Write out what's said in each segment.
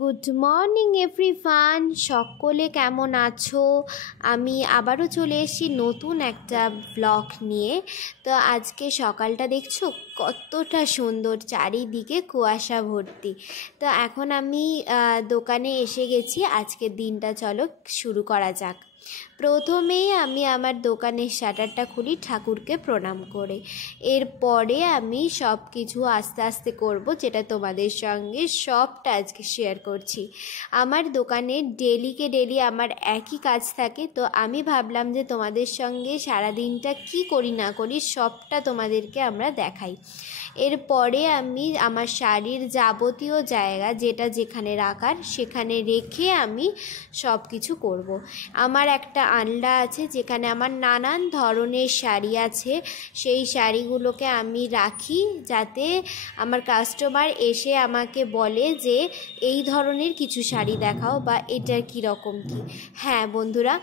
Good morning everyone, সকলে কেমন আছো? আমি আবারও চলে এসেছি নতুন একটা ব্লগ নিয়ে। তো আজকে সকালটা দেখছো কতটা সুন্দর, চারিদিকে কুয়াশা ভর্তি। তো এখন আমি দোকানে এসে গেছি। আজকের দিনটা চলো শুরু করা যাক। প্রথমেই আমি আমার দোকানের শাটারটা খুলি ঠাকুরকে প্রণাম করে। এরপরে আমি সব কিছু আস্তে আস্তে করব, যেটা তোমাদের সঙ্গে সবটা আজকে শেয়ার করছি। আমার দোকানে ডেলি আমার একই কাজ থাকে, তো আমি ভাবলাম যে তোমাদের সঙ্গে সারাদিনটা কি করি না করি সবটা তোমাদেরকে আমরা দেখাই। এরপরে আমি আমার শাড়ির যাবতীয় জায়গা যেটা যেখানে রাখার সেখানে রেখে আমি সব কিছু করব। আমার একটা আনলা আছে যেখানে আমার নানান ধরনের শাড়ি আছে। সেই শাড়িগুলোকে আমি রাখি যাতে আমার কাস্টমার এসে আমাকে বলে যে এই ধরনের কিছু শাড়ি দেখাও বা এটার কীরকম কী। হ্যাঁ বন্ধুরা,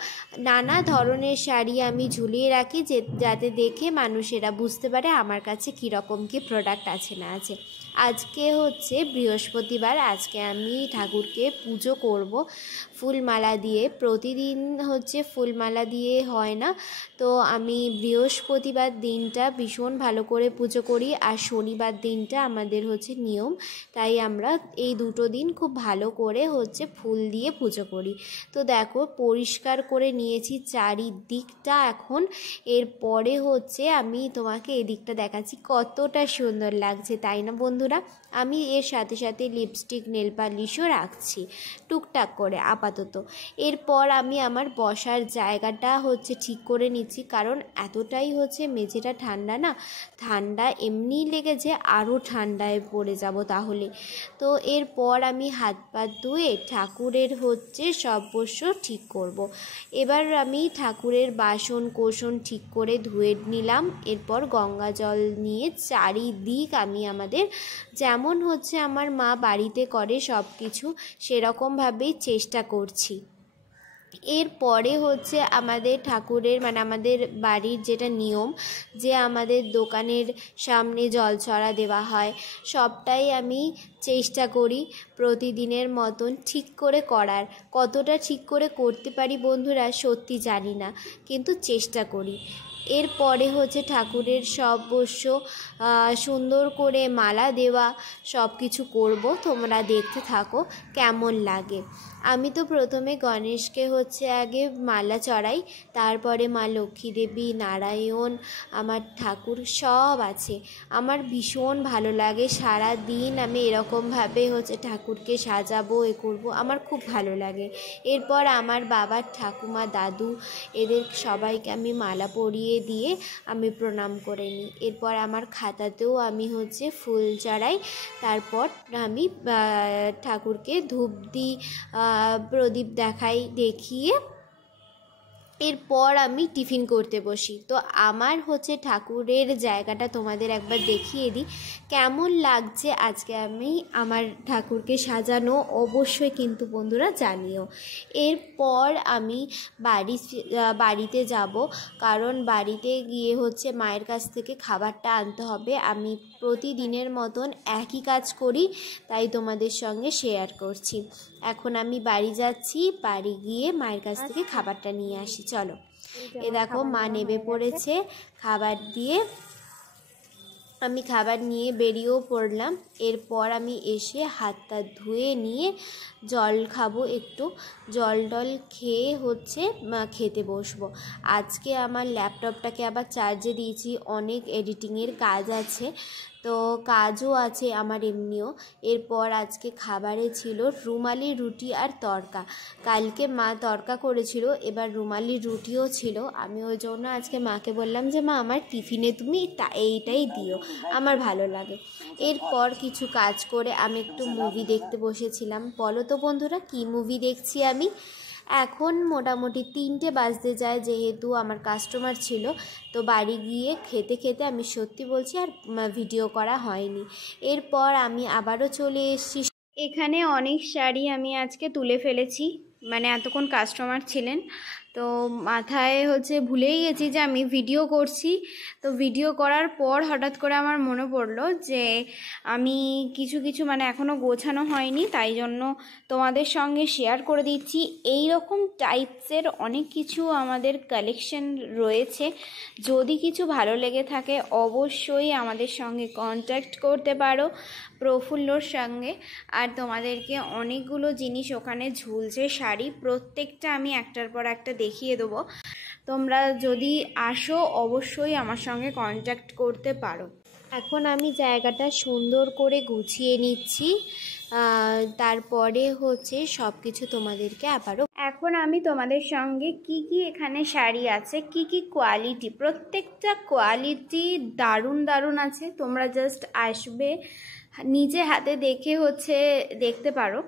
নানা ধরনের শাড়ি আমি ঝুলিয়ে রাখি যাতে দেখে মানুষেরা বুঝতে পারে আমার কাছে কীরকম কী প্রোডাক্ট আছে না আছে। আজকে হচ্ছে বৃহস্পতিবার, আজকে আমি ঠাকুরকে পুজো করব ফুলমালা দিয়ে। প্রতিদিন হচ্ছে ফুলমালা দিয়ে হয় না, তো আমি বৃহস্পতিবার দিনটা ভীষণ ভালো করে পুজো করি, আর শনিবার দিনটা আমাদের হচ্ছে নিয়ম, তাই আমরা এই দুটো দিন খুব ভালো করে হচ্ছে ফুল দিয়ে পুজো করি। তো দেখো পরিষ্কার করে নিয়েছি চারিদিকটা এখন। এরপরে হচ্ছে আমি তোমাকে এদিকটা দেখাচ্ছি কতটা সুন্দর লাগছে, তাই না বন্ধুরা? আমি এর সাথে সাথে লিপস্টিক নেল পালিশও রাখছি টুকটাক করে আপাতত। এরপর আমি আমার বসার জায়গাটা হচ্ছে ঠিক করে নিচ্ছি, কারণ এতটাই হচ্ছে মেঝেটা ঠান্ডা না, ঠান্ডা এমনিই লেগেছে, আরও ঠান্ডায় পড়ে যাব তাহলে। তো এরপর আমি হাত পা ধুয়ে ঠাকুরের হচ্ছে সর্বস্ব ঠিক করব। এবার আমি ঠাকুরের বাসন কোসন ঠিক করে ধুয়ে নিলাম। এরপর গঙ্গা জল নিয়ে চারিদিক আমি আমাদের যেমন হচ্ছে আমার মা বাড়িতে করে সব কিছু সেরকমভাবেই চেষ্টা করছি। এরপরে হচ্ছে আমাদের ঠাকুরের আমাদের বাড়ির যেটা নিয়ম, যে আমাদের দোকানের সামনে জলছড়া দেওয়া হয়, সবটাই আমি চেষ্টা করি প্রতিদিনের মতন ঠিক করে করার। কতটা ঠিক করে করতে পারি বন্ধুরা সত্যি জানি না, কিন্তু চেষ্টা করি। এরপরে হচ্ছে ঠাকুরের সর্বস্ব সুন্দর করে মালা দেওয়া সব কিছু করব, তোমরা দেখতে থাকো কেমন লাগে। আমি তো প্রথমে গণেশকে হচ্ছে আগে মালা চড়াই, তারপরে মা লক্ষ্মী দেবী, নারায়ণ, আমার ঠাকুর সব আছে। আমার ভীষণ ভালো লাগে, সারা দিন আমি এরকমভাবে হচ্ছে ঠাকুরকে সাজাবো, এ করবো, আমার খুব ভালো লাগে। এরপর আমার বাবার ঠাকুমা, দাদু, এদের সবাইকে আমি মালা পরিয়ে দিয়ে আমি প্রণাম করে নিই। এরপর আমার খাতাতেও আমি হচ্ছে ফুল চড়াই। তারপর আমি ঠাকুরকে ধূপ দিই, প্রদীপ দেখিয়ে এরপর আমি টিফিন করতে বসি। তো আমার হচ্ছে ঠাকুরের জায়গাটা তোমাদের একবার দেখিয়ে দিই কেমন লাগছে আজকে আমি আমার ঠাকুরকে সাজানো, অবশ্যই কিন্তু বন্ধুরা জানিও। এরপর আমি বাড়িতে যাব, কারণ বাড়িতে গিয়ে হচ্ছে মায়ের কাছ থেকে খাবারটা আনতে হবে। আমি প্রতিদিনের মতন একই কাজ করি, তাই তোমাদের সঙ্গে শেয়ার করছি। এখন আমি বাড়ি যাচ্ছি, বাড়ি গিয়ে মায়ের কাছ থেকে খাবারটা নিয়ে আসি। চলো, এ দেখো মা নেমে পড়েছে খাবার দিয়ে। আমি খাবার নিয়ে বেরিয়েও পড়লাম। এরপর আমি এসে হাতটা ধুয়ে নিয়ে জল খাবো, একটু জল টল খেয়ে হচ্ছে খেতে বসবো। আজকে আমার ল্যাপটপটাকে আবার চার্জে দিয়েছি, অনেক এডিটিংয়ের কাজ আছে, তো কাজও আছে আমার এমনিও। এরপর আজকে খাবারে ছিল রুমালি রুটি আর তড়কা। কালকে মা তড়কা করেছিল, এবার রুমালি রুটিও ছিল। আমি ওই জন্য আজকে মাকে বললাম যে মা আমার টিফিনে তুমি এইটাই দিও, আমার ভালো লাগে। এরপর কিছু কাজ করে আমি একটু মুভি দেখতে বসেছিলাম। বলো তো বন্ধুরা কী মুভি দেখছি আমি? এখন মোটামুটি 3টে বাজতে যায়, যেহেতু আমার কাস্টমার ছিল, তো বাড়ি গিয়ে খেতে খেতে আমি সত্যি বলছি আর ভিডিও করা হয়নি। এরপর আমি আবারও চলে এসেছি। এখানে অনেক শাড়ি আমি আজকে তুলে ফেলেছি, এতক্ষণ কাস্টমার ছিলেন তো মাথায় ভুলেই গেছি যে আমি ভিডিও করছি। তো ভিডিও করার পর হঠাৎ করে আমার মনে পড়লো যে আমি কিছু কিছু মানে এখনও গোছানো হয়নি, তাই জন্য তোমাদের সঙ্গে শেয়ার করে দিচ্ছি। এই রকম টাইপসের অনেক কিছু আমাদের কালেকশন রয়েছে। যদি কিছু ভালো লেগে থাকে অবশ্যই আমাদের সঙ্গে কন্ট্যাক্ট করতে পারো প্রফুল্লর সঙ্গে। আর তোমাদেরকে অনেকগুলো জিনিস ওখানে ঝুলছে, শাড়ি, প্রত্যেকটা আমি একটার পর একটা দেখিয়ে দেবো। তোমরা যদি আসো অবশ্যই আমার সঙ্গে কন্ট্যাক্ট করতে পারো। এখন আমি জায়গাটা সুন্দর করে গুছিয়ে নিচ্ছি, তারপরে সব কিছু তোমাদেরকে আবারও। এখন আমি তোমাদের সঙ্গে কি কি এখানে শাড়ি আছে, কি কি কোয়ালিটি, প্রত্যেকটা কোয়ালিটি দারুণ দারুণ আছে। তোমরা জাস্ট আসবে, নিজে হাতে দেখে দেখতে পারো।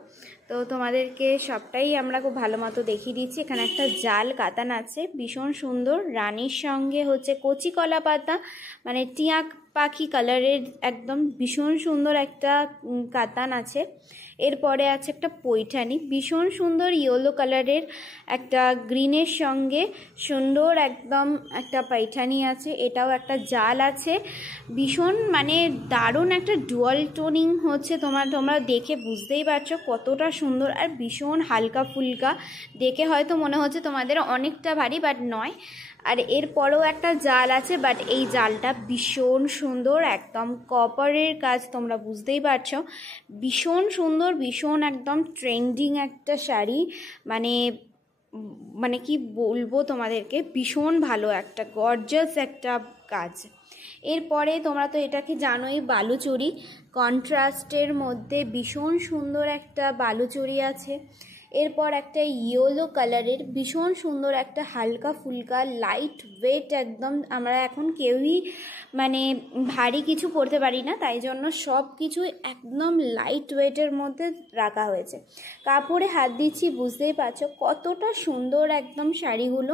তো তোমাদেরকে সবটাই আমরা খুব ভালো মতো দেখিয়ে দিচ্ছি। এখানে একটা জাল কাতান আছে, ভীষণ সুন্দর, রানীর সঙ্গে কচি কলা পাতা মানে টিয়া পাখি কালারের, একদম ভীষণ সুন্দর একটা কাতান আছে। এরপরে আছে একটা পৈঠানি, ভীষণ সুন্দর ইয়েলো কালারের, একটা গ্রিনের সঙ্গে সুন্দর একদম একটা পৈঠানি আছে। এটাও একটা জাল আছে, ভীষণ মানে দারুণ একটা ডুয়াল টোনিং তোমরা দেখে বুঝতেই পারছো কতটা সুন্দর, আর ভীষণ হালকা ফুলকা। দেখে হয়তো মনে হচ্ছে তোমাদের অনেকটা ভারী, বাট নয়। আর এরপরেও একটা জাল আছে, বাট এই জালটা ভীষণ সুন্দর, একদম কপারের কাজ, তোমরা বুঝতেই পারছো। ভীষণ সুন্দর, ভীষণ একদম ট্রেন্ডিং একটা শাড়ি, মানে কি বলবো তোমাদেরকে, ভীষণ ভালো একটা গর্জাস একটা কাজ। এরপরে তোমরা তো এটাকে জানোই, বালুচরী, কন্ট্রাস্টের মধ্যে ভীষণ সুন্দর একটা বালুচরী আছে। এরপর একটা ইয়েলো কালারের ভীষণ সুন্দর একটা হালকা ফুলকা লাইট ওয়েট, একদম আমরা এখন কেউই মানে ভারী কিছু পরতে পারি না, তাই জন্য সব কিছু একদম লাইট ওয়েটের মধ্যে রাখা হয়েছে। কাপড়ে হাত দিচ্ছি, বুঝতেই পারছো কতটা সুন্দর একদম শাড়িগুলো।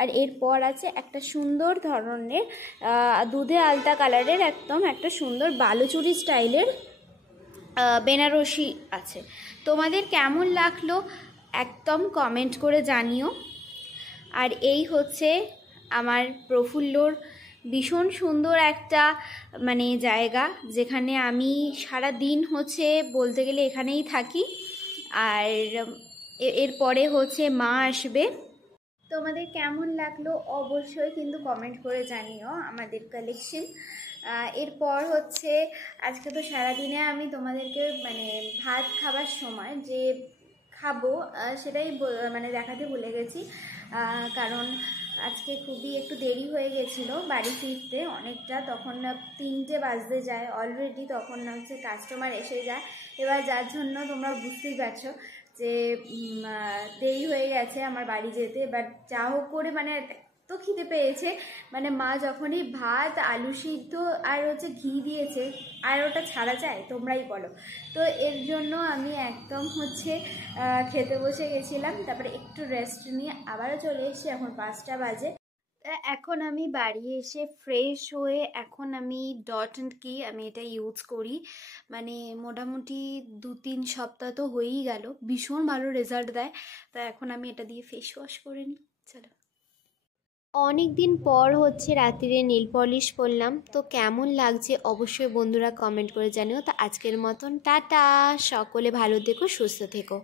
আর এরপর আছে একটা সুন্দর ধরনের দুধে আলতা কালারের একদম একটা সুন্দর বালুচরী স্টাইলের বেনারসি আছে। তোমাদের কেমন লাগলো একদম কমেন্ট করে জানিও। আর এই আমার প্রফুল্লর ভীষণ সুন্দর একটা মানে জায়গা, যেখানে আমি সারা দিন বলতে গেলে এখানেই থাকি। আর এরপরে মা আসবে। তোমাদের কেমন লাগলো অবশ্যই কিন্তু কমেন্ট করে জানিও আমাদের কালেকশন। এরপর আজকে তো সারাদিনে আমি তোমাদেরকে মানে ভাত খাবার সময় যে খাবো সেটাই মানে দেখাতে ভুলে গেছি, কারণ আজকে খুবই একটু দেরি হয়ে গেছিলো বাড়ি ফিরতে অনেকটা, তখন 3টে বাজতে যায় অলরেডি, তখন কাস্টমার এসে যায়। এবার যার জন্য তোমরা বুঝতেই পারছো যে দেরি হয়ে গেছে আমার বাড়ি যেতে। বাট যা হোক করে মানে এত খিদে পেয়েছে, মানে মা যখনই ভাত আলু সিদ্ধ আর ঘি দিয়েছে, আর ওটা ছাড়া যায় তোমরাই বলো। তো এর জন্য আমি একদম খেতে বসে গেছিলাম, তারপরে একটু রেস্ট নিয়ে আবারও চলে এসেছি। এখন 5টা বাজে। এখন আমি বাড়ি এসে ফ্রেশ হয়ে এখন আমি ডট অ্যান্ড কি আমি এটা ইউজ করি, মানে মোটামুটি 2-3 সপ্তাহ তো হয়েই গেল, ভীষণ ভালো রেজাল্ট দেয়। তো এখন আমি এটা দিয়ে ফেস ওয়াশ করে নিই। চলো। অনেক দিন পর রাত্রিরে নেল পলিশ পরলাম, তো কেমন লাগছে অবশ্যই বন্ধুরা কমেন্ট করে জানিও। তো আজকের মতন টাটা, সকলে ভালো থেকো, সুস্থ থেকো।